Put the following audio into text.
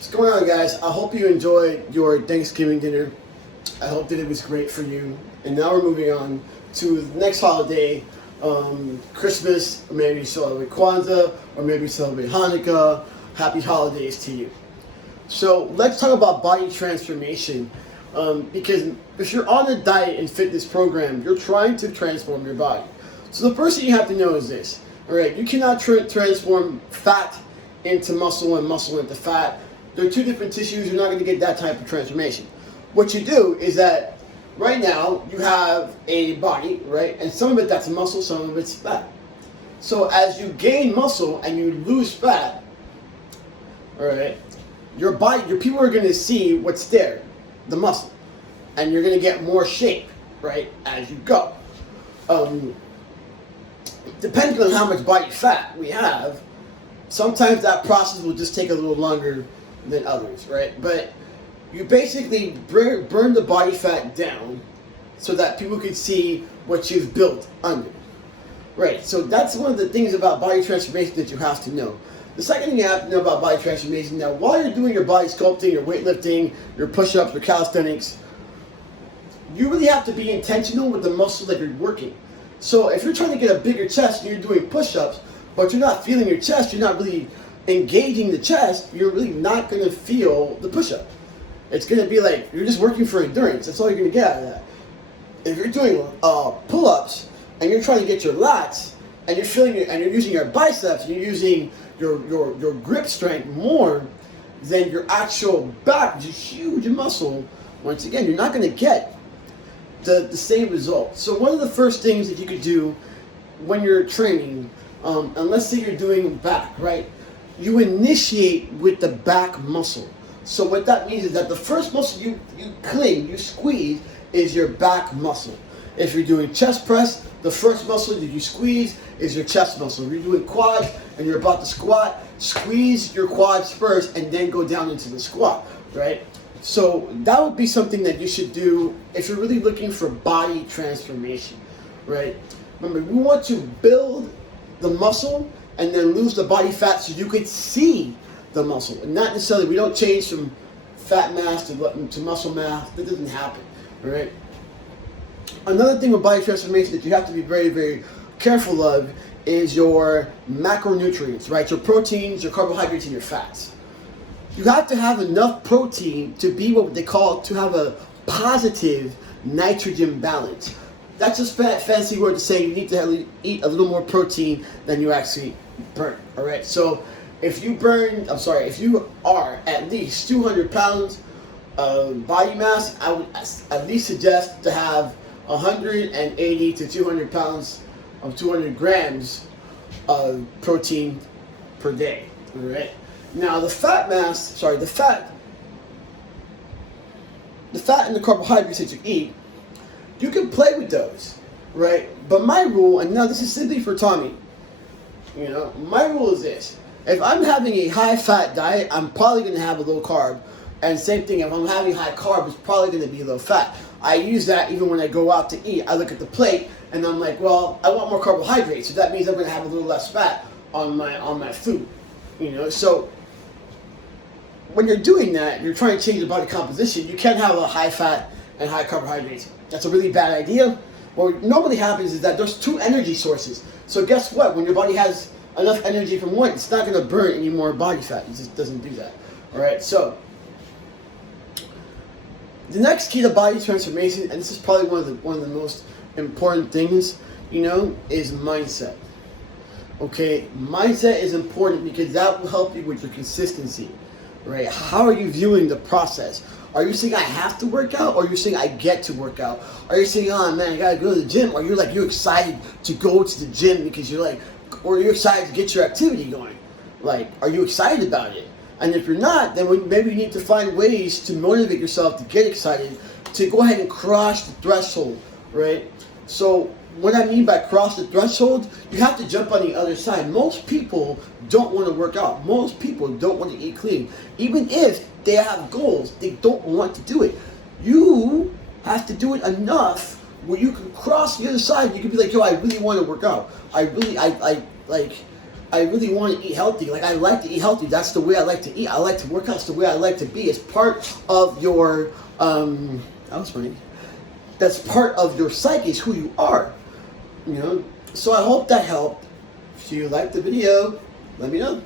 What's going on, guys? I hope you enjoyed your Thanksgiving dinner. I hope that it was great for you. And now we're moving on to the next holiday, Christmas, or maybe you celebrate Kwanzaa, or maybe you celebrate Hanukkah. Happy holidays to you. So let's talk about body transformation. Because if you're on a diet and fitness program, you're trying to transform your body. So the first thing you have to know is this. All right, you cannot transform fat into muscle and muscle into fat. They're two different tissues. You're not going to get that type of transformation. What you do is that right now you have a body, right? And some of it that's muscle, some of it's fat. So as you gain muscle and you lose fat, all right, your people are going to see what's there, the muscle, and you're going to get more shape, right, as you go. Depending on how much body fat we have, sometimes that process will just take a little longer than others, right? But you basically burn the body fat down so that people can see what you've built under. Right, so that's one of the things about body transformation that you have to know. The second thing you have to know about body transformation, now while you're doing your body sculpting, your weightlifting, your push-ups, your calisthenics, you really have to be intentional with the muscles that you're working. So if you're trying to get a bigger chest and you're doing push-ups, but you're not feeling your chest, you're not really engaging the chest, you're really not going to feel the push-up. It's going to be like you're just working for endurance. That's all you're going to get out of that. If you're doing pull-ups and you're trying to get your lats and you're feeling it, and you're using your biceps, and you're using your grip strength more than your actual back, which is huge muscle, once again, you're not going to get the same result. So one of the first things that you could do when you're training, and let's say you're doing back, right? You initiate with the back muscle. So what that means is that the first muscle you cling, you squeeze, is your back muscle. If you're doing chest press, the first muscle that you squeeze is your chest muscle. If you're doing quads and you're about to squat, squeeze your quads first and then go down into the squat, right? So that would be something that you should do if you're really looking for body transformation, right? Remember, we want to build the muscle and then lose the body fat so you could see the muscle. And not necessarily, we don't change from fat mass to muscle mass. That doesn't happen, all right? Another thing with body transformation that you have to be very, very careful of is your macronutrients, right? Your proteins, your carbohydrates, and your fats. You have to have enough protein to be what they call, to have a positive nitrogen balance. That's just fancy word to say you need to eat a little more protein than you actually burn, all right? So if you are at least 200 pounds of body mass, I would at least suggest to have 180 to 200 pounds of 200 grams of protein per day, all right? Now the fat and the carbohydrates that you eat, you can play with those, right? But my rule, and now this is simply for Tommy, you know, my rule is this. If I'm having a high-fat diet, I'm probably going to have a low carb. And same thing, if I'm having high carb, it's probably going to be low fat. I use that even when I go out to eat. I look at the plate, and I'm like, well, I want more carbohydrates, so that means I'm going to have a little less fat on my food, you know? So when you're doing that, you're trying to change the body composition, you can't have a high fat and high carbohydrates. That's a really bad idea. What normally happens is that there's two energy sources. So guess what? When your body has enough energy from one, it's not going to burn any more body fat. It just doesn't do that. All right. So the next key to body transformation, and this is probably one of the most important things, you know, is mindset. Okay, mindset is important because that will help you with your consistency. Right? How are you viewing the process? Are you saying I have to work out, or are you saying I get to work out? Are you saying, oh man, I gotta go to the gym? Or you're excited to go to the gym because you're like, or you're excited to get your activity going? Like, are you excited about it? And if you're not, then maybe you need to find ways to motivate yourself to get excited, to go ahead and cross the threshold, right? So what I mean by cross the threshold, you have to jump on the other side. Most people don't want to work out. Most people don't want to eat clean. Even if they have goals, they don't want to do it. You have to do it enough where you can cross the other side. You can be like, yo, I really want to work out. I I really want to eat healthy. Like, I like to eat healthy. That's the way I like to eat. I like to work out. It's the way I like to be. It's part of your, that was funny. That's part of your psyche. It's who you are. You know? So I hope that helped. If you liked the video, let me know.